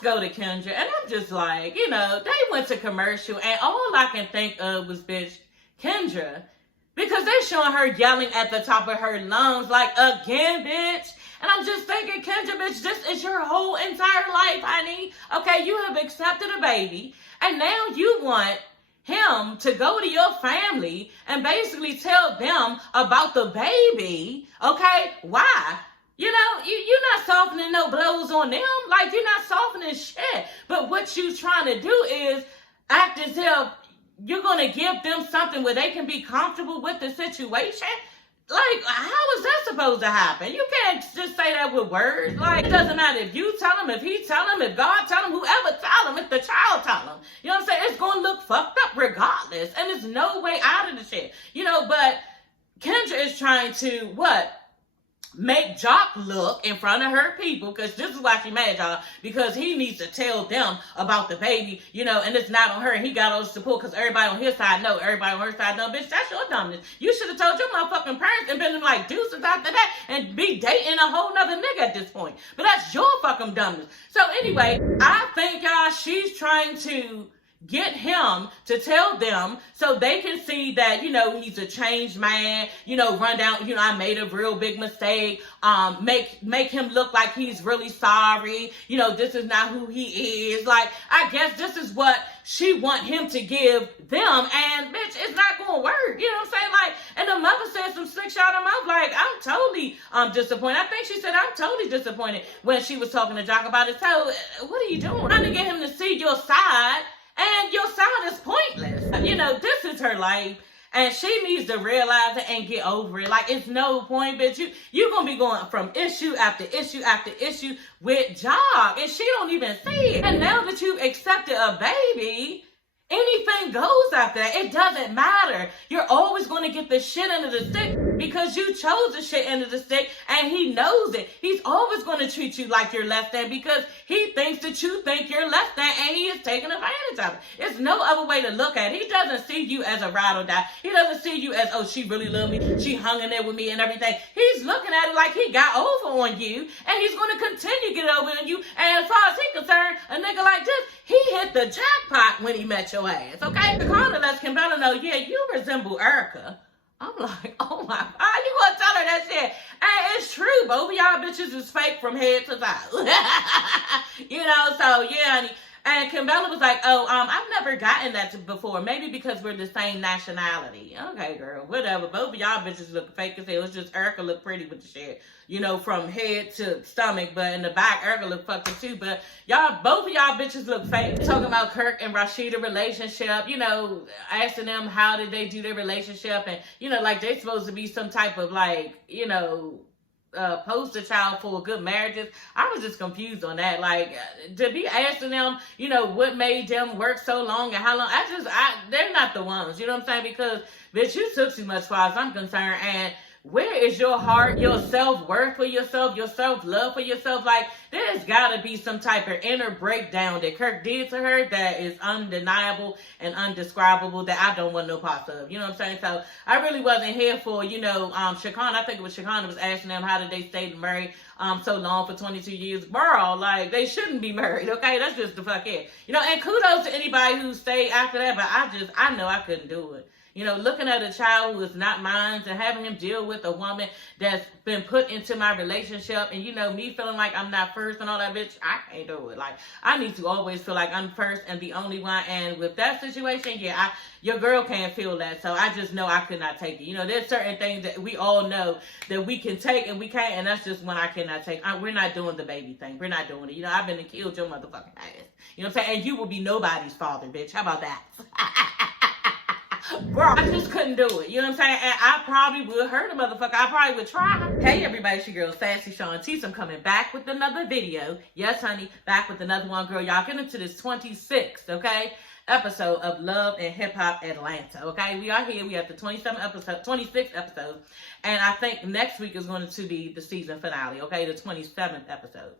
let's go to Kendra. And I'm just like, you know, they went to commercial and all I can think of was, bitch, Kendra. Because they're showing her yelling at the top of her lungs, like, again, bitch. And I'm just thinking, Kendra, bitch, this is your whole entire life, honey. Okay, you have accepted a baby. And now you want him to go to your family and basically tell them about the baby. Okay, why? You know, you're not softening no blows on them. Like, you're not softening shit. But what you trying to do is act as if you're going to give them something where they can be comfortable with the situation. Like, how is that supposed to happen? You can't just say that with words. Like, it doesn't matter if you tell him, if he tell him, if God tell him, whoever tell him, if the child tell him. You know what I'm saying? It's going to look fucked up regardless. And there's no way out of the shit. You know, but Kendra is trying to, what? Make Jock look in front of her people, because this is why she mad, y'all, because he needs to tell them about the baby, you know, and it's not on her, and he got all the support, because everybody on his side know, everybody on her side know, bitch, that's your dumbness. You should have told your motherfucking parents and been like deuces after that, and be dating a whole nother nigga at this point. But that's your fucking dumbness. So anyway, I think, y'all, she's trying to get him to tell them so they can see that, you know, he's a changed man, you know, run down, you know, I made a real big mistake, make him look like he's really sorry, you know, this is not who he is. Like, I guess this is what she want him to give them, and bitch, it's not gonna work, you know what I'm saying? Like, and the mother said some slick shot in her mouth, like, I'm totally disappointed. I think she said, I'm totally disappointed when she was talking to Jock about it. So, what are you doing? Trying to get him to see your side, and your side is pointless. You know, this is her life, and she needs to realize it and get over it. Like, it's no point, bitch. You're going to be going from issue after issue after issue with Jock, and she don't even see it. And now that you've accepted a baby, anything goes after that. It doesn't matter. You're always going to get the shit under the stick because you chose the shit under the stick, and he knows it. He's always going to treat you like you're less than because he thinks that you think you're less than, and he is taking advantage of it. It's no other way to look at it. He doesn't see you as a ride or die. He doesn't see you as, oh, she really loved me. She hung in there with me and everything. He's looking at it like he got over on you, and he's going to continue to get over on you. And as far as he's concerned, a nigga like this, he hit the jackpot when he met your ass, okay? The corner lets Kimbella know, yeah, you resemble Erica. I'm like, oh my God, you gonna tell her that shit? And it's true, both of y'all bitches is fake from head to toe. You know, so yeah, honey. And Kimbella was like, oh, I've never gotten that before. Maybe because we're the same nationality. Okay, girl, whatever. Both of y'all bitches look fake as hell. It's just Erica look pretty with the shit. You know, from head to stomach. But in the back, Erica look fucking too. But y'all, both of y'all bitches look fake. Talking about Kirk and Rashida relationship. You know, asking them how did they do their relationship. And, you know, like they supposed to be some type of like, you know, poster child for good marriages. I was just confused on that. Like, to be asking them, you know, what made them work so long and how long. They're not the ones, you know what I'm saying? Because, bitch, you took too much as far as I'm concerned. And where is your heart, your self-worth for yourself, your self-love for yourself? Like, there's got to be some type of inner breakdown that Kirk did to her that is undeniable and undescribable that I don't want no parts of. You know what I'm saying? So, I really wasn't here for, you know, Shakana. I think it was Shakana was asking them how did they stay married so long for 22 years. Girl, like, they shouldn't be married, okay? That's just the fuck it. You know, and kudos to anybody who stayed after that, but I know I couldn't do it. You know, looking at a child who is not mine and having him deal with a woman that's been put into my relationship and, you know, me feeling like I'm not first and all that, bitch, I can't do it. Like, I need to always feel like I'm first and the only one. And with that situation, yeah, your girl can't feel that. So I just know I could not take it. You know, there's certain things that we all know that we can take and we can't. And that's just one I cannot take. We're not doing the baby thing. We're not doing it. You know, I've been and killed your motherfucking ass. You know what I'm saying? And you will be nobody's father, bitch. How about that? Girl, I just couldn't do it. You know what I'm saying? And I probably would hurt a motherfucker. I probably would try. Hey, everybody, it's your girl, Sassy Shantice. I'm coming back with another video. Yes, honey, back with another one, girl. Y'all get into this 26th, okay, episode of Love and Hip Hop Atlanta, okay? We are here. We have the 26th episode. And I think next week is going to be the season finale, okay? The 27th episode.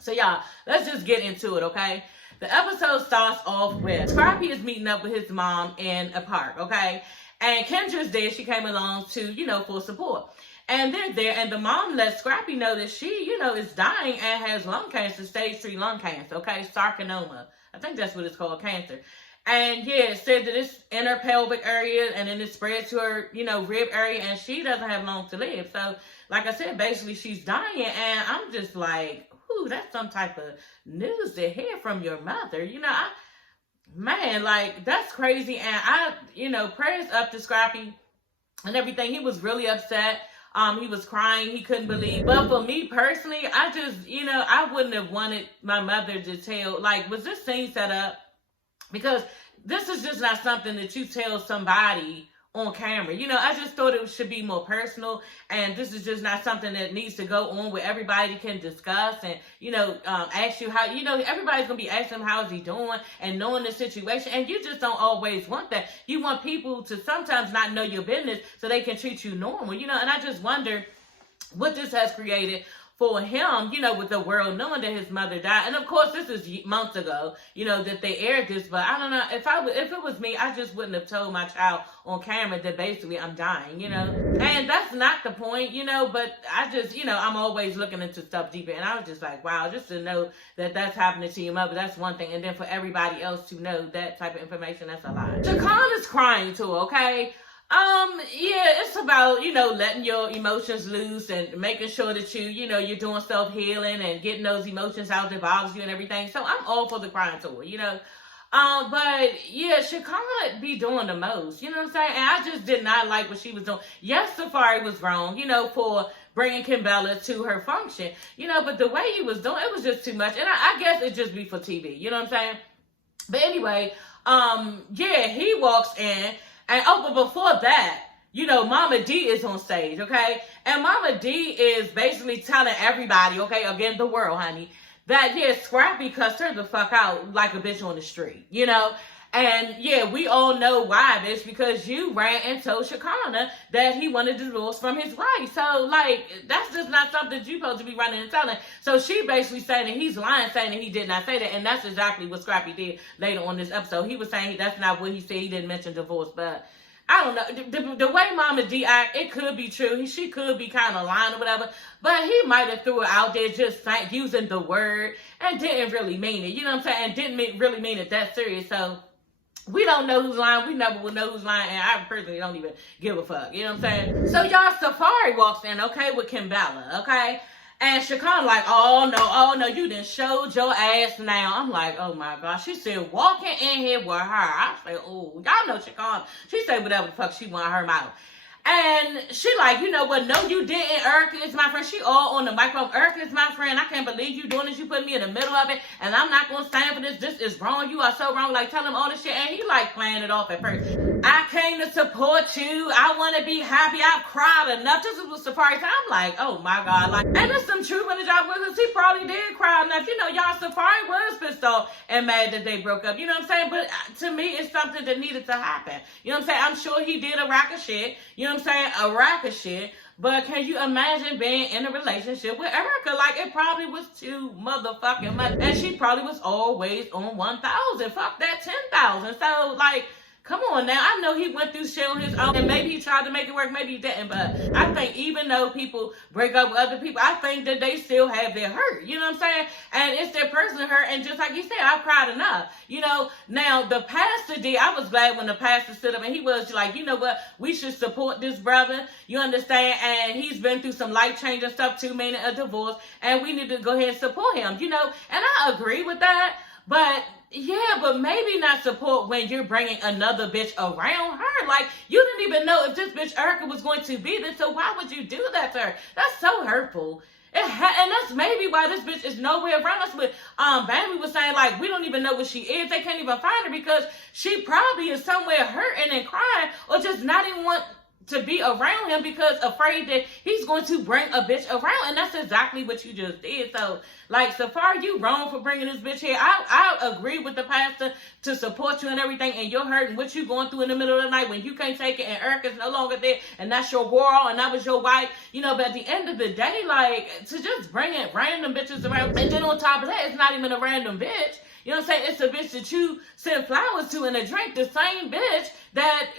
So, y'all, let's just get into it, okay? The episode starts off with Scrappy is meeting up with his mom in a park, okay? And Kendra's there. She came along to, you know, for support. And they're there, and the mom lets Scrappy know that she, is dying and has lung cancer, stage 3 lung cancer, okay? Sarcoma. I think that's what it's called, cancer. And yeah, it said that it's in her pelvic area, and then it spreads to her, rib area, and she doesn't have long to live. So, like I said, basically she's dying, and I'm just like, ooh, that's some type of news to hear from your mother. Man, like, that's crazy. And prayers up to Scrappy and everything. He was really upset. He was crying. He couldn't believe. But for me personally, I just, I wouldn't have wanted my mother to tell, like, was this scene set up? Because this is just not something that you tell somebody on camera. I just thought it should be more personal, and this is just not something that needs to go on where everybody can discuss and, ask you how, everybody's going to be asking him how is he doing and knowing the situation, and you just don't always want that. You want people to sometimes not know your business so they can treat you normal, and I just wonder what this has created for him, with the world knowing that his mother died. And of course, this is months ago, that they aired this, but I don't know, if it was me, I just wouldn't have told my child on camera that basically I'm dying, and that's not the point, but I just, I'm always looking into stuff deeper, and I was just like, wow, just to know that that's happening to your mother, that's one thing, and then for everybody else to know that type of information, that's a lot. Shakan is crying too, okay? Yeah, it's about, letting your emotions loose and making sure that you're doing self-healing and getting those emotions out that bothers you and everything. So I'm all for the crying tour, but yeah, Shakan be doing the most, you know what I'm saying? And I just did not like what she was doing. Yes, Safari was wrong, for bringing Kimbella to her function, but the way he was doing, it was just too much. And I guess it just be for TV, you know what I'm saying? But anyway, yeah, he walks in. And but before that, Mama D is on stage, okay? And Mama D is basically telling everybody, okay, again, the world, honey, that, yeah, Scrappy cussed her the fuck out like a bitch on the street, And, yeah, we all know why, bitch, because you ran and told Shakana that he wanted a divorce from his wife. So, like, that's just not something you're supposed to be running and telling. So she basically saying that he's lying, saying that he did not say that. And that's exactly what Scrappy did later on this episode. He was saying that's not what he said. He didn't mention divorce. But I don't know. The way Mama D act, it could be true. She could be kind of lying or whatever. But he might have threw it out there just using the word and didn't really mean it. You know what I'm saying? And didn't really mean it that serious. So we don't know who's lying. We never will know who's lying. And I personally don't even give a fuck. You know what I'm saying? So y'all, Safari walks in, okay, with Kimbella, okay? And Shakan like, oh no, you done showed your ass now. I'm like, oh my gosh. She said, walking in here with her. I say, oh, y'all know Shakan. She said whatever the fuck she want her mouth. And she like, you know what? No, you didn't. Erica is my friend. She all on the microphone. Erica is my friend. I can't believe you doing this. You put me in the middle of it. And I'm not going to stand for this. This is wrong. You are so wrong. Like, tell him all this shit. And he like playing it off at first. I came to support you. I want to be happy. I've cried enough. This was Safari time. I'm like, oh my God. Like, and there's some truth in the job with us. He probably did cry enough. Y'all, Safari was pissed off and mad that they broke up. You know what I'm saying? But to me, it's something that needed to happen. You know what I'm saying? I'm sure he did a rack of shit. You know what I'm saying? A rack of shit. But can you imagine being in a relationship with Erica? Like, it probably was too motherfucking much. And she probably was always on 1,000. Fuck that 10,000. So, like, come on now. I know he went through shit on his own, and maybe he tried to make it work, maybe he didn't, but I think even though people break up with other people, I think that they still have their hurt, you know what I'm saying? And it's their personal hurt, and just like you said, I've cried enough, Now, the pastor did, I was glad when the pastor stood up, and he was like, you know what, we should support this brother, you understand, and he's been through some life-changing stuff too, meaning a divorce, and we need to go ahead and support him, and I agree with that, but yeah, but maybe not support when you're bringing another bitch around her. Like, you didn't even know if this bitch Erica was going to be there, so why would you do that to her? That's so hurtful. And that's maybe why this bitch is nowhere around us. But Bambi was saying, like, we don't even know where she is. They can't even find her because she probably is somewhere hurting and crying or just not even want to be around him because afraid that he's going to bring a bitch around. And that's exactly what you just did. So, like, Safari, you wrong for bringing this bitch here. I agree with the pastor to support you and everything, and you're hurting what you going through in the middle of the night when you can't take it and Erica's no longer there and that's your girl and that was your wife, but at the end of the day, like, to just bring in random bitches around, and then on top of that, it's not even a random bitch. You know what I'm saying? It's a bitch that you send flowers to and a drink, the same bitch that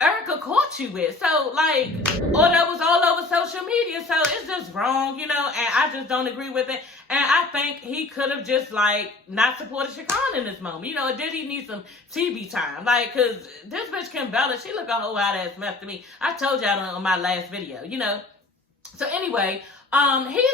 Erica caught you with. So, like, or that was all over social media. So it's just wrong, and I just don't agree with it. And I think he could have just, like, not supported Chicana in this moment. Did he need some TV time? Like, because this bitch Kim Bella, she look a whole hot ass mess to me. I told y'all on my last video, So anyway, he's,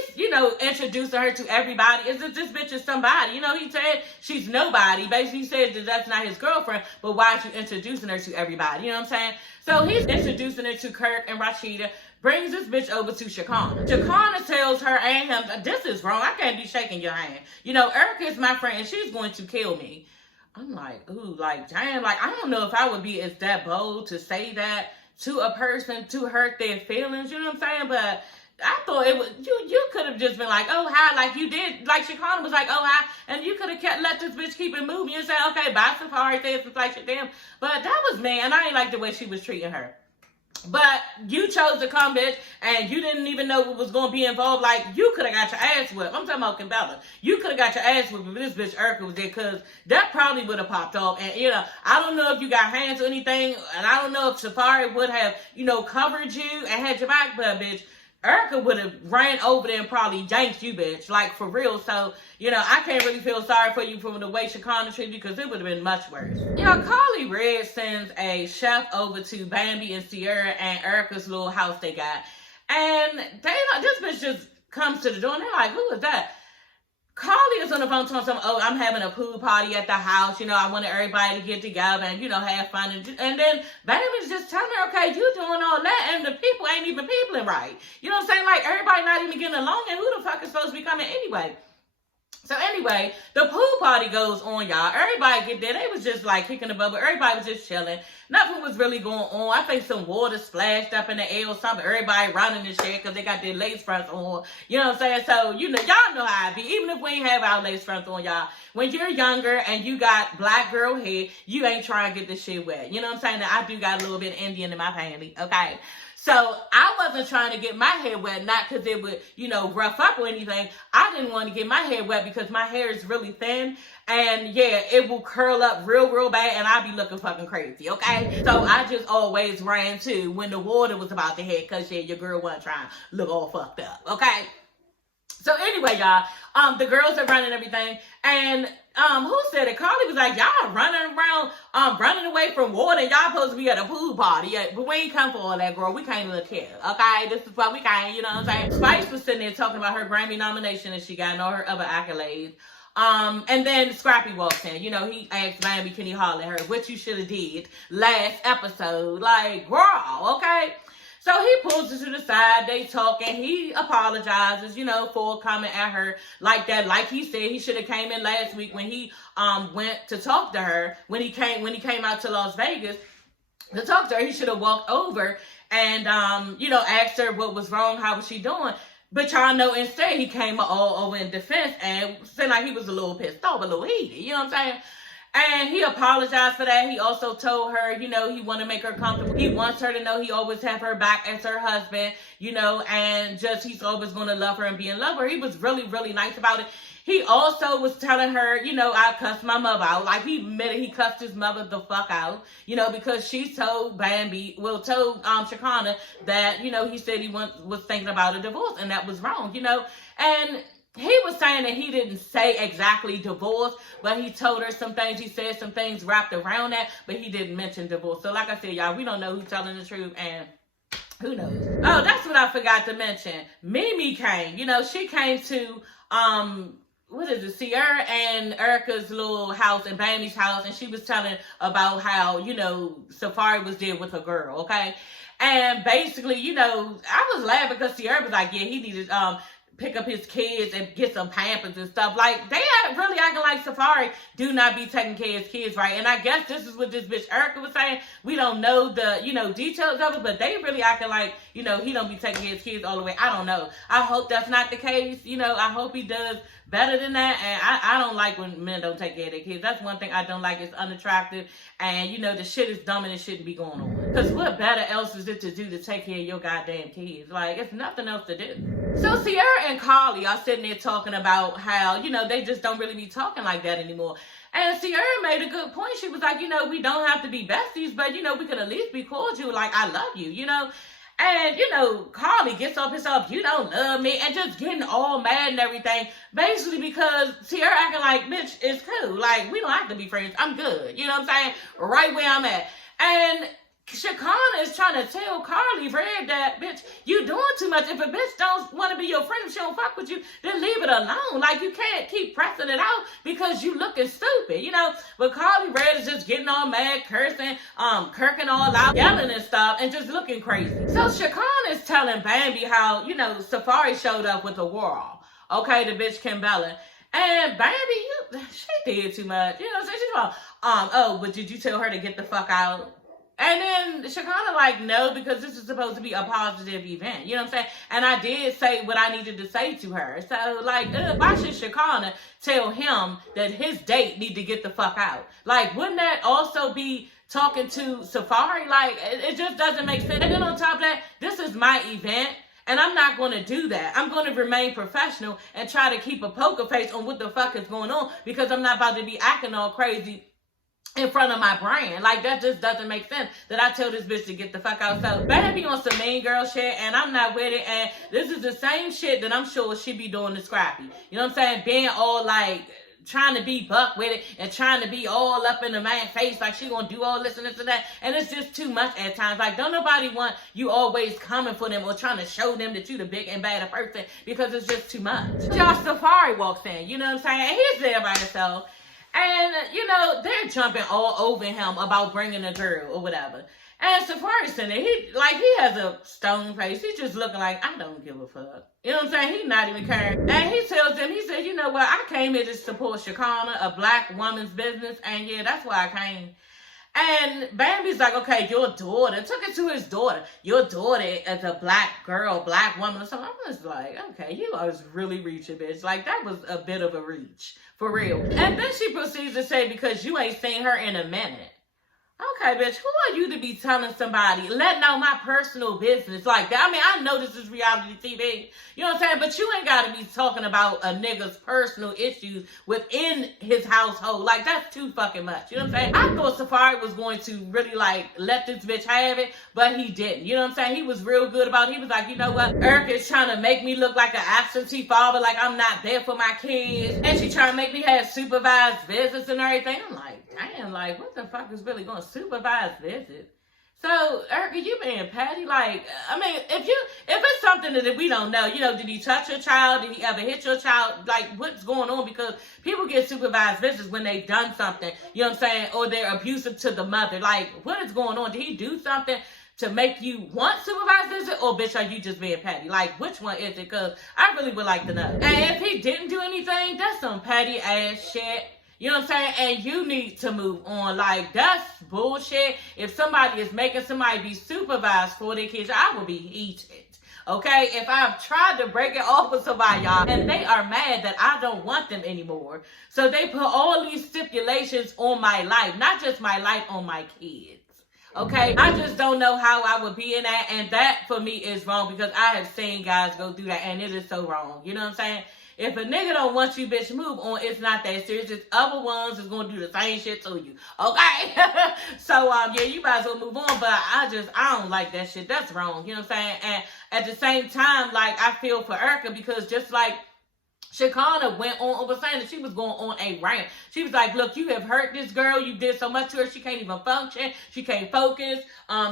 introducing her to everybody. Is that this bitch is somebody? He said she's nobody. Basically, he said that that's not his girlfriend, but why are you introducing her to everybody? You know what I'm saying? So he's introducing her to Kirk and Rashida, brings this bitch over to Chicana. Chicana tells her and him, this is wrong. I can't be shaking your hand. Erica is my friend and she's going to kill me. I'm like, ooh, like, damn, like, I don't know if I would be as that bold to say that to a person to hurt their feelings, you know what I'm saying? But I thought it was, you could have just been like, oh, hi, like you did, like Chicana was like, oh, hi, and you could have let this bitch keep it moving and say, okay, bye, Safari, say it's like shit, damn. But that was me, and I ain't like the way she was treating her. But you chose to come, bitch, and you didn't even know what was going to be involved. Like, you could have got your ass whipped. I'm talking about Kim Bella. You could have got your ass whipped if this bitch Erica was there, because that probably would have popped off. And, I don't know if you got hands or anything, and I don't know if Safari would have, covered you and had your back, but, bitch, Erica would have ran over there and probably yanked you, bitch. Like, for real. So, I can't really feel sorry for you from the way Chicana treated you, because it would have been much worse. Carly Red sends a chef over to Bambi and Sierra and Erica's little house they got. And this bitch just comes to the door and they're like, who is that? Carly is on the phone telling them, oh, I'm having a pool party at the house. I wanted everybody to get together and, have fun. And then Baby's just telling her, okay, you doing all that and the people ain't even peopling right. You know what I'm saying? Like, everybody not even getting along, and who the fuck is supposed to be coming anyway? So anyway, the pool party goes on, y'all. Everybody get there. They was just like kicking the bubble. Everybody was just chilling. Nothing was really going on. I think some water splashed up in the air or something. Everybody running and shit because they got their lace fronts on. You know what I'm saying? So, y'all know how it be. Even if we ain't have our lace fronts on, y'all. When you're younger and you got black girl hair, you ain't trying to get this shit wet. You know what I'm saying? Now, I do got a little bit of Indian in my family, okay? So I wasn't trying to get my hair wet, not because it would, rough up or anything. I didn't want to get my hair wet because my hair is really thin. And yeah, it will curl up real bad and I'll be looking fucking crazy, okay? So I just always ran too when the water was about to hit, because yeah, your girl wasn't trying to look all fucked up, okay? So anyway, y'all, the girls are running everything, and who said it? Carly was like, y'all running around, running away from water, and y'all supposed to be at a pool party. Yeah, but we ain't come for all that, girl. We can't look here, okay? This is what we can't, you know what I'm saying? Spice was sitting there talking about her Grammy nomination that she got and all her other accolades. And then Scrappy walks in. He asked Bambi, can he holler at her? What you should have did last episode. Like, girl, okay? So he pulls her to the side, they talk, and he apologizes, for coming at her like that. Like he said, he should have came in last week when he went to talk to her, when he came out to Las Vegas to talk to her. He should have walked over and asked her what was wrong, how was she doing. But y'all know instead he came all over in defense and seemed like he was a little pissed off, a little heated, you know what I'm saying? And he apologized for that. He also told her, he want to make her comfortable. He wants her to know he always have her back as her husband, and just he's always going to love her and be in love with her. He was really, really nice about it. He also was telling her, I cussed my mother out. Like, he admitted he cussed his mother the fuck out, because she told Chicana that, he said he was thinking about a divorce, and that was wrong, and he was saying that he didn't say exactly divorce, but he told her some things. He said some things wrapped around that, but he didn't mention divorce. So like I said, y'all, we don't know who's telling the truth, and who knows? Oh, that's what I forgot to mention. Mimi came. She came to, Sierra and Erica's little house and Bambi's house, and she was telling about how, Safari was there with her girl, okay? And basically, I was laughing because Sierra was like, yeah, he needed, pick up his kids and get some Pampers and stuff. Like, they are really acting like Safari do not be taking care of his kids right. And I guess this is what this bitch Erica was saying. We don't know the, details of it, but they really acting like, he don't be taking care of his kids all the way. I don't know. I hope that's not the case. I hope he does better than that. And I don't like when men don't take care of their kids. That's one thing I don't like. It's unattractive. And, the shit is dumb and it shouldn't be going on. Because what better else is it to do to take care of your goddamn kids? Like, it's nothing else to do. So Sierra and Carly are sitting there talking about how, they just don't really be talking like that anymore. And Sierra made a good point. She was like, you know, we don't have to be besties, but, you know, we could at least be cordial. Like, I love you, you know. And, you know, Carly gets up herself, you don't love me, and just getting all mad and everything, basically because Sierra acting like, bitch, it's cool. Like, we don't have to be friends. I'm good. You know what I'm saying? Right where I'm at. And Shekinah is trying to tell Carly Red that, bitch, you doing too much. If a bitch don't want to be your friend, if she don't fuck with you, then leave it alone. Like, you can't keep pressing it out because you looking stupid, you know? But Carly Red is just getting all mad, cursing, kirking all out, yelling and stuff, and just looking crazy. So Shekinah is telling Bambi how, you know, Safari showed up with a whirl. Okay, the bitch Kimbella. And Bambi, she did too much. You know what I'm saying? She's like, oh, but did you tell her to get the fuck out? And then Shekinah like, no, because this is supposed to be a positive event. You know what I'm saying? And I did say what I needed to say to her. So, like, why should Shekinah tell him that his date need to get the fuck out? Like, wouldn't that also be talking to Safari? Like, it just doesn't make sense. And then on top of that, this is my event. And I'm not going to do that. I'm going to remain professional and try to keep a poker face on what the fuck is going on, because I'm not about to be acting all crazy in front of my brand. Like, that just doesn't make sense that I tell this bitch to get the fuck out. So, Bambi on some mean girl shit, and I'm not with it. And this is the same shit that I'm sure she be doing to Scrappy. You know what I'm saying? Being all like, trying to be buck with it and trying to be all up in the man's face like she gonna do all this and this and that. And it's just too much at times. Like, don't nobody want you always coming for them or trying to show them that you the big and bad person, because it's just too much. Y'all, Safari walks in, you know what I'm saying? And he's there by himself. And, you know, they're jumping all over him about bringing a girl or whatever. And Safari's in there. He has a stone face. He's just looking like, I don't give a fuck. You know what I'm saying? He's not even caring. And he tells them, he said, you know what? I came here to support Shekinah, a black woman's business. And yeah, that's why I came. And Bambi's like, okay, your daughter. Took it to his daughter. Your daughter is a black girl, black woman or something. I'm just like, okay, you was really reaching, bitch. Like, that was a bit of a reach. For real. And then she proceeds to say, because you ain't seen her in a minute. Okay, bitch, who are you to be telling somebody, letting out my personal business like that? I mean, I know this is reality TV, you know what I'm saying? But you ain't got to be talking about a nigga's personal issues within his household. Like, that's too fucking much, you know what I'm saying? I thought Safari was going to really, like, let this bitch have it, but he didn't, you know what I'm saying? He was real good about it. He was like, you know what? Eric is trying to make me look like an absentee father, like I'm not there for my kids. And she trying to make me have supervised visits and everything. I'm like, damn, like, what the fuck is really going to supervise visits? So, Erica, you being petty? Like, I mean, if it's something that we don't know, you know, did he touch your child? Did he ever hit your child? Like, what's going on? Because people get supervised visits when they've done something, you know what I'm saying? Or they're abusive to the mother. Like, what is going on? Did he do something to make you want supervised visit? Or, bitch, are you just being petty? Like, which one is it? Because I really would like to know. And if he didn't do anything, that's some petty ass shit. You know what I'm saying? And you need to move on. Like, that's bullshit. If somebody is making somebody be supervised for their kids, I will be heated. Okay? If I've tried to break it off with somebody, y'all, and they are mad that I don't want them anymore. So they put all these stipulations on my life. Not just my life, on my kids. Okay? I just don't know how I would be in that. And that, for me, is wrong. Because I have seen guys go through that. And it is so wrong. You know what I'm saying? If a nigga don't want you, bitch, move on. It's not that serious. It's other ones that's going to do the same shit to you. Okay? So, yeah, you might as well move on. But I don't like that shit. That's wrong. You know what I'm saying? And at the same time, like, I feel for Erica, because just like Shekinah went on, was saying that she was going on a rant. She was like, look, you have hurt this girl. You did so much to her. She can't even function. She can't focus.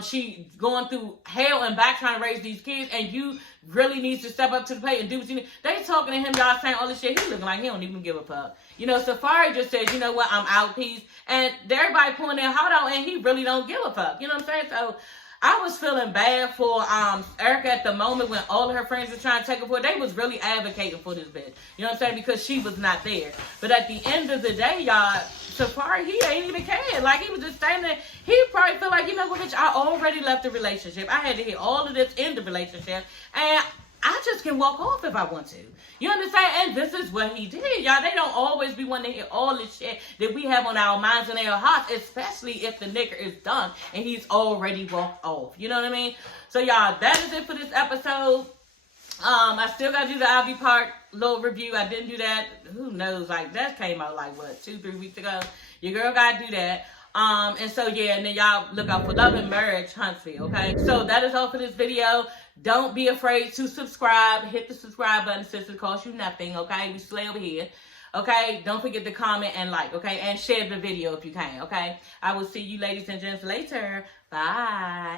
She going through hell and back trying to raise these kids. And you really needs to step up to the plate and do what you need. They talking to him, y'all, saying all this shit. He looking like he don't even give a fuck. You know, Safari just said, you know what, I'm out, peace. And everybody pulling their heart out, and he really don't give a fuck. You know what I'm saying? So I was feeling bad for Erica at the moment when all of her friends were trying to take her for it. They was really advocating for this bitch. You know what I'm saying? Because she was not there. But at the end of the day, y'all, Safari, he ain't even cared. Like, he was just standing there. He probably felt like, you know what, bitch, I already left the relationship. I had to hear all of this in the relationship. And I just can walk off if I want to. You understand? And this is what he did, y'all. They don't always be wanting to hear all this shit that we have on our minds and our hearts, especially if the nigga is done and he's already walked off. You know what I mean? So, y'all, that is it for this episode. I still gotta do the Ivy Park little review. I didn't do that. Who knows? Like that came out like what 2-3 weeks ago. Your girl gotta do that. And so yeah, and then y'all look out for Love and Marriage Huntsville. Okay, so that is all for this video. Don't be afraid to subscribe. Hit the subscribe button, since it costs you nothing. Okay, we slay over here. Okay, don't forget to comment and like. Okay, and share the video if you can. Okay, I will see you ladies and gents later. Bye.